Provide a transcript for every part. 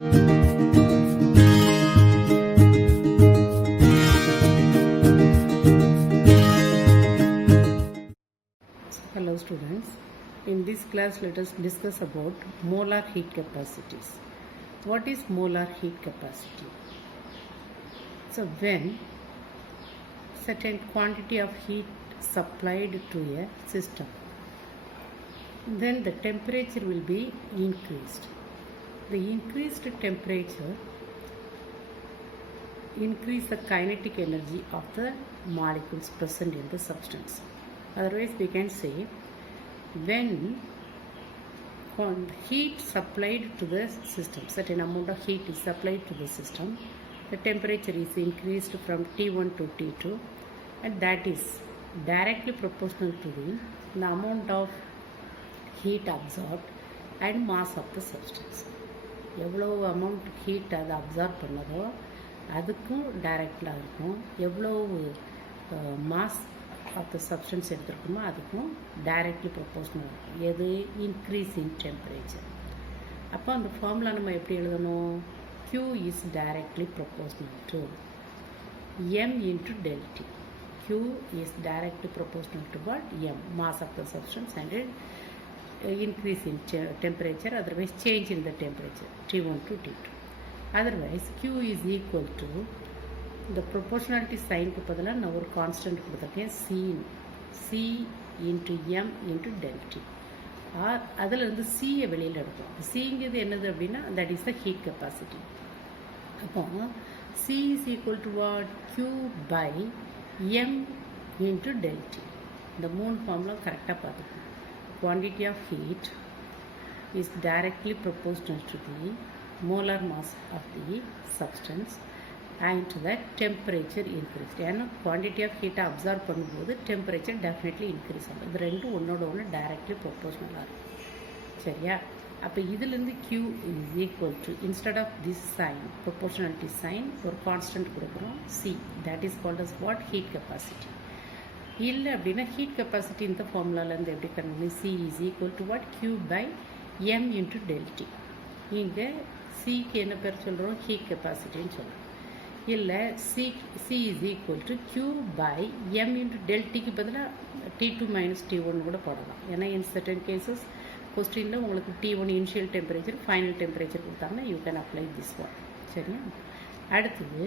Hello students, in this class let us discuss about molar heat capacities. What is molar heat capacity? So when certain quantity of heat supplied to a system, then the temperature will be increased. The increased temperature increase the kinetic energy of the molecules present in the substance. Otherwise we can say when heat supplied to the system, certain amount of heat is supplied to the system, the temperature is increased from T1 to T2, and that is directly proportional to the amount of heat absorbed and mass of the substance. எவ்வளோ amount heat அதை absorb பண்ணதோ அதுக்கும் டைரக்டாக இருக்கும், எவ்வளோ mass of the substance எடுத்துருக்கோமோ அதுக்கும் directly proportional இருக்கும். எது? Increase in temperature. அப்போ அந்த ஃபார்முலா நம்ம எப்படி எழுதணும்? Q is directly proportional to M into del T. Q is directly proportional to what? M, mass of the substance, and increase in temperature, otherwise change in the temperature, T1 to T2. Otherwise Q is equal to the proportionality sign க்கு பதிலாக நான் ஒரு constant கொடுத்துருக்கேன், C into M into del T. அதில் இருந்து சியை வெளியில் எடுக்கும். சிங்கிறது என்னது அப்படின்னா that is the heat capacity. அப்போ C is equal to what? Q by M into del T. இந்த மூணு ஃபார்முலா கரெக்டாக பார்த்துக்கணும். Quantity of heat is directly proportional to the molar mass of the substance and to that temperature increased. ஏன்னா quantity of heat absorb பண்ணும்போது temperature definitely increase ஆகும். இது ரெண்டும் ஒன்னோட ஒன்று directly proportional ஆகும். சரியா? அப்போ இதிலிருந்து Q is equal to, instead of this sign, proportionality sign, ஒரு constant கொடுக்குறோம், C. That is called as what? Heat capacity. இல்லை அப்படின்னா ஹீட் கெப்பாசிட்டி இந்த ஃபார்முலாலேருந்து எப்படி கண்டுபிடிக்கணும்? C is equal to what? Q by M into del T. இங்கே சிக்கு என்ன பேர் சொல்கிறோம்? ஹீட் கெப்பாசிட்டின்னு சொல்கிறோம். இல்லை C is equal to Q by M into del Tக்கு பதிலாக T2 minus T1 கூட போடலாம். ஏன்னா in certain cases கொஸ்டினில் உங்களுக்கு T1 initial temperature, final temperature கொடுத்தாங்கன்னா you can apply this one. சரியா? அடுத்தது,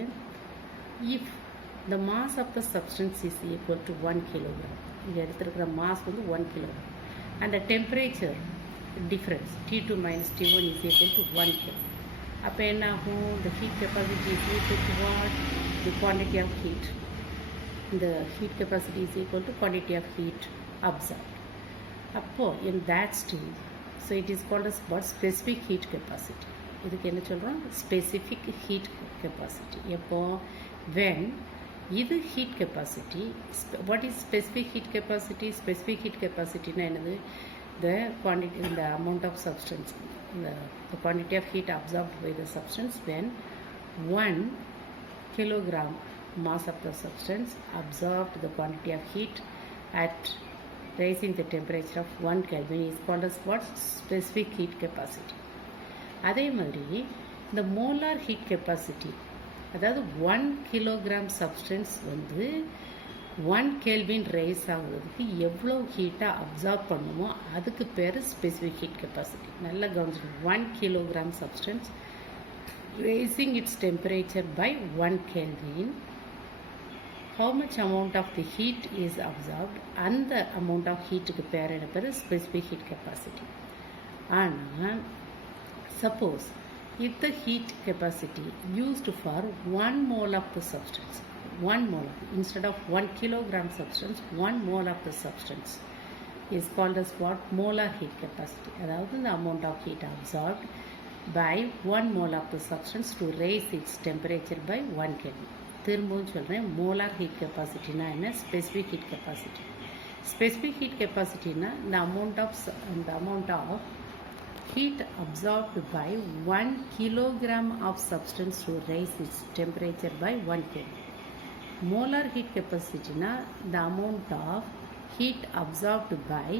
if the mass of the substance is equal to 1 kilogram. இங்கே எடுத்துருக்கிற மாஸ் வந்து 1 kilogram and the temperature difference T2 minus T1 is equal to 1 kilo. அப்போ என்ன ஆகும்? the heat capacity is equal to what? The quantity of heat. the heat capacity is equal to quantity of heat absorbed. அப்போ in that stage, so it is called as what? Specific heat capacity. இதுக்கு என்ன சொல்கிறோம்? Specific heat capacity. எப்போ? when இது heat capacity. What is specific heat capacity? Specific heat capacity na enadhu? The quantity, the amount of substance, the quantity of heat absorbed by the substance when 1 kilogram mass of the substance absorbed the quantity of heat at raising the temperature of 1 Kelvin is called as what? Specific heat capacity. அதே மாதிரி the molar heat capacity, அதாவது 1 kilogram substance வந்து 1 kelvin rice ஆகுறதுக்கு எவ்வளோ ஹீட்டாக absorb பண்ணுமோ அதுக்கு பேர் ஸ்பெசிஃபிக் ஹீட் கெப்பாசிட்டி. நல்லா கவனிச்சுக்கணும். 1 kilogram substance raising its temperature by 1 Kelvin, how much amount of the heat is absorbed, அந்த amount of heatக்கு பேர் என்ன பேர்? Specific heat capacity. ஆனால் suppose if the heat capacity used for 1 mole of the substance, 1 mole, instead of 1 kilogram substance, 1 mole of the substance is called as what? Molar heat capacity. அதாவது the amount of heat absorbed by 1 mole of the substance to raise its temperature by 1 Kelvin. திரும்பவும் சொல்கிறேன், molar heat capacity na என்ன? Specific heat capacity. Specific heat capacity na the amount of heat absorbed by 1 kilogram of substance to raise its temperature by 1 Kelvin. Molar heat capacity na the amount of heat absorbed by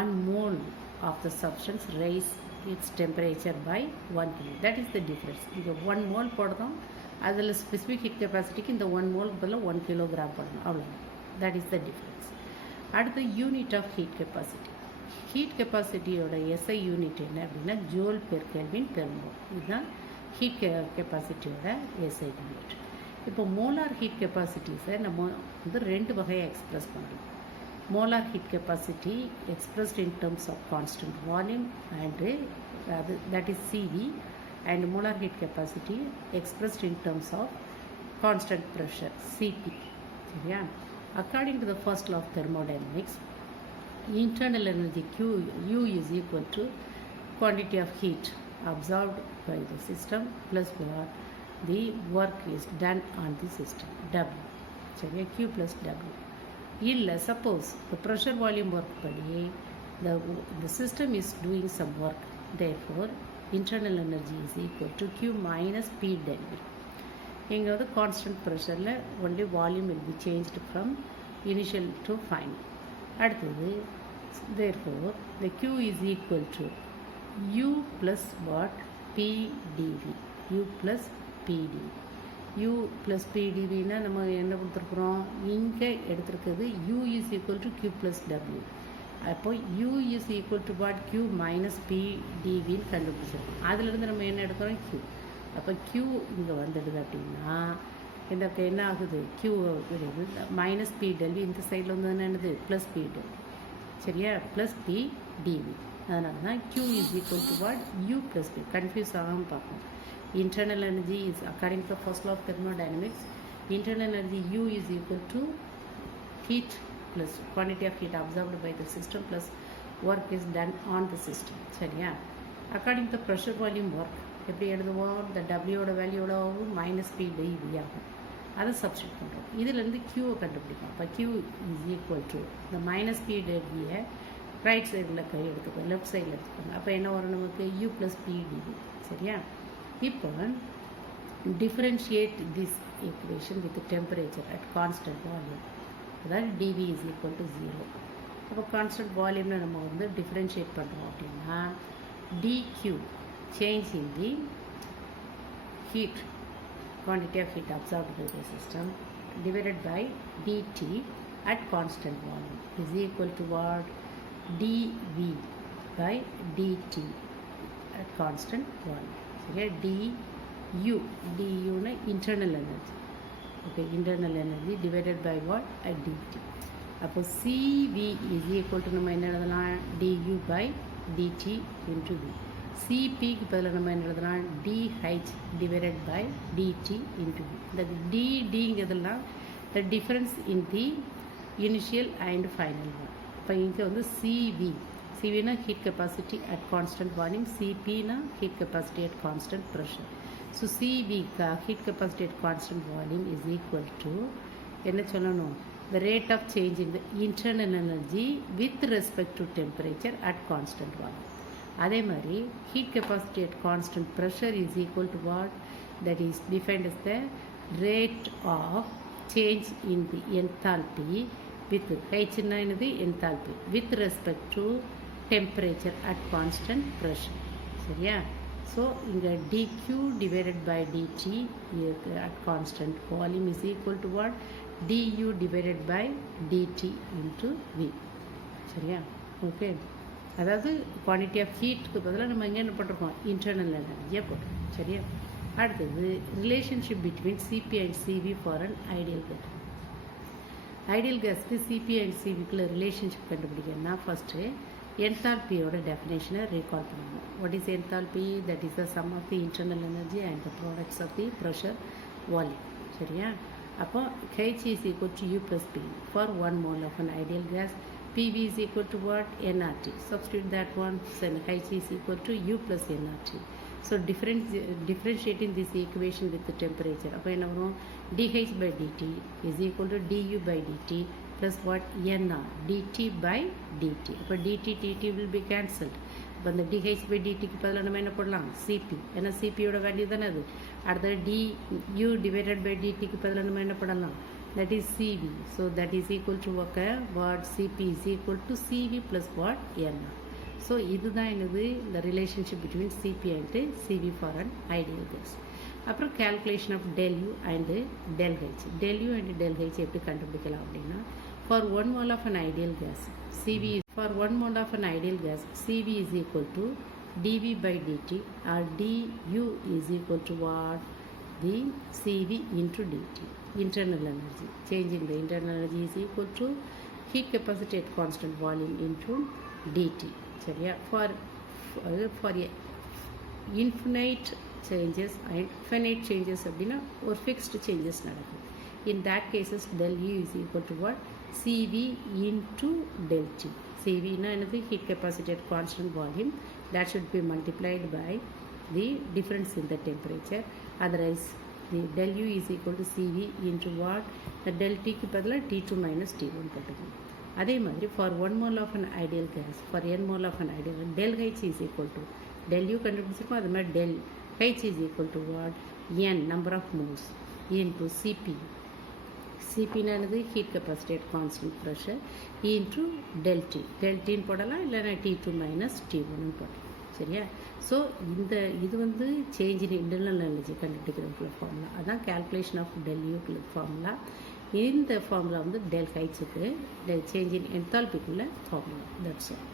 1 mole of the substance raise its temperature by 1 kilo. That is the difference. இங்கே 1 mole போடுறோம், அதில் specific heat கெப்பாசிட்டிக்கு இந்த 1 மோலுக்கு பதிலாக 1 kilogram போடணும், அவ்வளோ. That is the difference. அடுத்து unit of heat capacity. Heat கெப்பாசிட்டியோட எஸ்ஐ யூனிட் என்ன அப்படின்னா joule per kelvin per mole. இதுதான் ஹீட் கெப்பாசிட்டியோட எஸ்ஐ யூனிட். இப்போ மோலார் ஹீட் கெப்பாசிட்டிஸை நம்ம வந்து 2 வகையாக எக்ஸ்பிரஸ் பண்ணலாம். Molar heat capacity expressed in terms of constant volume and that is CV, and molar heat capacity expressed in terms of constant pressure CP. Yeah. According to the first law of thermodynamics, internal energy U is equal to quantity of heat absorbed by the system plus what the work is done on the system W. So Q plus W. இல்லை suppose the pressure volume work படி the system is doing some work, therefore internal energy is equal to Q minus P del V. இங்கே வந்து constant ப்ரெஷரில் only volume will be changed from initial to final. அடுத்தது therefore the Q is equal to U plus what P dV. U plus P dV. U plus PdVனா நம்ம என்ன கொடுத்துருக்குறோம், இங்கே எடுத்துருக்கிறது U is equal to Q plus W. அப்போ U is equal to what Q minus PdVன்னு கண்டுபிடிச்சிருக்கோம். அதிலிருந்து நம்ம என்ன எடுக்கிறோம் Q. அப்போ Q இங்கே வந்துடுது அப்படின்னா இந்த என்ன ஆகுது, Q விடுது மைனஸ் P del V, இந்த சைடில் வந்து என்னது ப்ளஸ் P del V. சரியா, ப்ளஸ் P dV. அதனால தான் Q is equal to what U plus P. Confuse ஆகாமல் பார்க்கணும். Internal energy is, according to the first law of thermodynamics, internal energy U is equal to heat plus quantity of heat absorbed by the system plus work is done on the system. சரியா. according to the pressure volume work எப்படி எழுதுவோம், the W ஓட வேல்யூட minus P dV ஆகும். அதை substitute பண்ணுறோம். இதிலேருந்து Qவை கண்டுபிடிக்கும். அப்போ Q is equal to the minus P dVயை ரைட் சைடில் கை எடுத்துக்கோ, லெஃப்ட் சைடில் எடுத்துக்கோங்க. அப்போ என்ன வரும் நமக்கு U plus P dV. சரியா. இப்போ differentiate this equation with the temperature at constant volume. அதாவது dV is equal to 0. அப்போ கான்ஸ்டன்ட் வால்யூமில் நம்ம வந்து டிஃப்ரென்ஷியேட் பண்ணுறோம் அப்படின்னா dQ change in the heat, quantity of heat absorbed by the system divided by dt at constant volume is equal to what dV by dt at constant volume. Okay, du na internal energy. Okay, internal energy divided by what at dt. அப்போ CV is equal to நம்ம என்ன எழுதலாம் du by dt into v. CPக்கு பதிலாக நம்ம என்ன எழுதலாம் dH divided by dt into v. இந்த dங்கிறதுலாம் the difference in the initial and final one. இப்போ இங்கே வந்து CV na heat capacity at constant volume, CP na heat capacity at constant pressure. So CV ka heat capacity at constant volume is equal to என்ன சொல்லணும், the rate of change in the internal energy with respect to temperature at constant volume. அதே மாதிரி heat capacity at constant pressure is equal to what, that is defined as the rate of change in the enthalpy with H na என்னது enthalpy with respect to temperature at constant pressure. சரியா. So இங்கே dQ divided by dt at constant volume is equal to what du divided by dt into v. சரியா. Okay, அதாவது quantity of ஹீட்டுக்கு பதிலாக நம்ம இங்கே என்ன போட்டிருக்கோம் இன்டர்னல் எனர்ஜியாக போட்டிருக்கோம். சரியா. அடுத்தது relationship between CP and CV for an ideal case. Ideal கேஸ்க்கு சிபி அண்ட் சிவிக்குள்ள ரிலேஷன்ஷிப் கண்டுபிடிக்கணும்னா ஃபஸ்ட்டு என்தால்பியோட டெஃபினேஷனை ரீகால் பண்ணணும். What is enthalpy? That is the sum of the internal energy and the products of the pressure volume. சரியா. அப்போ H is equal to U plus P for 1 mole of an ideal gas. PV is equal to what? nRT. Substitute that one. So H is equal to U plus nRT. So differentiating this equation with the temperature. அப்போ என்ன வரும்? dH by dt is equal to du by dt plus what? nR dt by dt. அப்போ dt dt will be cancelled. இப்போ அந்த dH by dtக்கு பதிலாக நம்ம என்ன போடலாம் CP. ஏன்னா CPயோட வேல்யூ தானே அது. அடுத்தது du divided by dtக்கு பதிலாக நம்ம என்ன போடலாம், that is CV. So that is equal to what? CP is equal to CV plus what? nR. So இதுதான் என்னது இந்த relationship between CP and CV for an ideal case. அப்புறம் calculation of del U and del H. Del U and del H எப்படி கண்டுபிடிக்கலாம் அப்படின்னா, for 1 mole of an ideal gas CV, for 1 mole of an ideal gas CV is equal to dV by dt, or du is equal to what? The CV into dt, internal energy. Change in the internal energy is equal to heat capacity at constant volume into dt. சரியா? For infinite changes and finite changes அப்படின்னா ஒரு fixed changes நடக்கும். In that cases del U is equal to what? CV into del T. CV na another heat capacity at constant volume, that should be multiplied by the difference in the temperature. Otherwise the del U is equal to CV into what? The del T க்கு பதிலா T2 minus T1 போட்டுக்கணும். அதே மாதிரி for 1 mole of an ideal gas, for n mole of an ideal, del H is equal to del U கண்டுபிடிச்சிருக்கோம், அது மாதிரி del H is equal to what? N number of moles into CP. CP நானது heat capacity at constant pressure into del T. டெல்டின்னு போடலாம், இல்லைனா T2 minus T1 போடலாம். சரியா? So இது வந்து சேஞ்ச் இன் இன்டர்னல் எனர்ஜி கண்டுபிடிக்கிறதுக்குள்ள ஃபார்முலா. அதான் கேல்குலேஷன் ஆஃப் டெல்யூக்குள்ள ஃபார்முலா. இந்த ஃபார்முலா வந்து டெல் ஹைட்ஸுக்கு சேஞ்ச் இன் என்தால்பிக்குள்ள ஃபார்முலா. That's all.